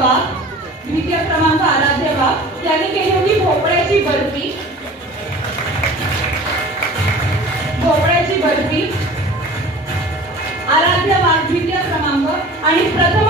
वाघ, द्वितीय क्रमांक आराध्य वाघ, त्यांनी केली होती भोपळ्याची बर्फी. भोपळ्याची बर्फी. आराध्य वाघ द्वितीय क्रमांक आणि प्रथम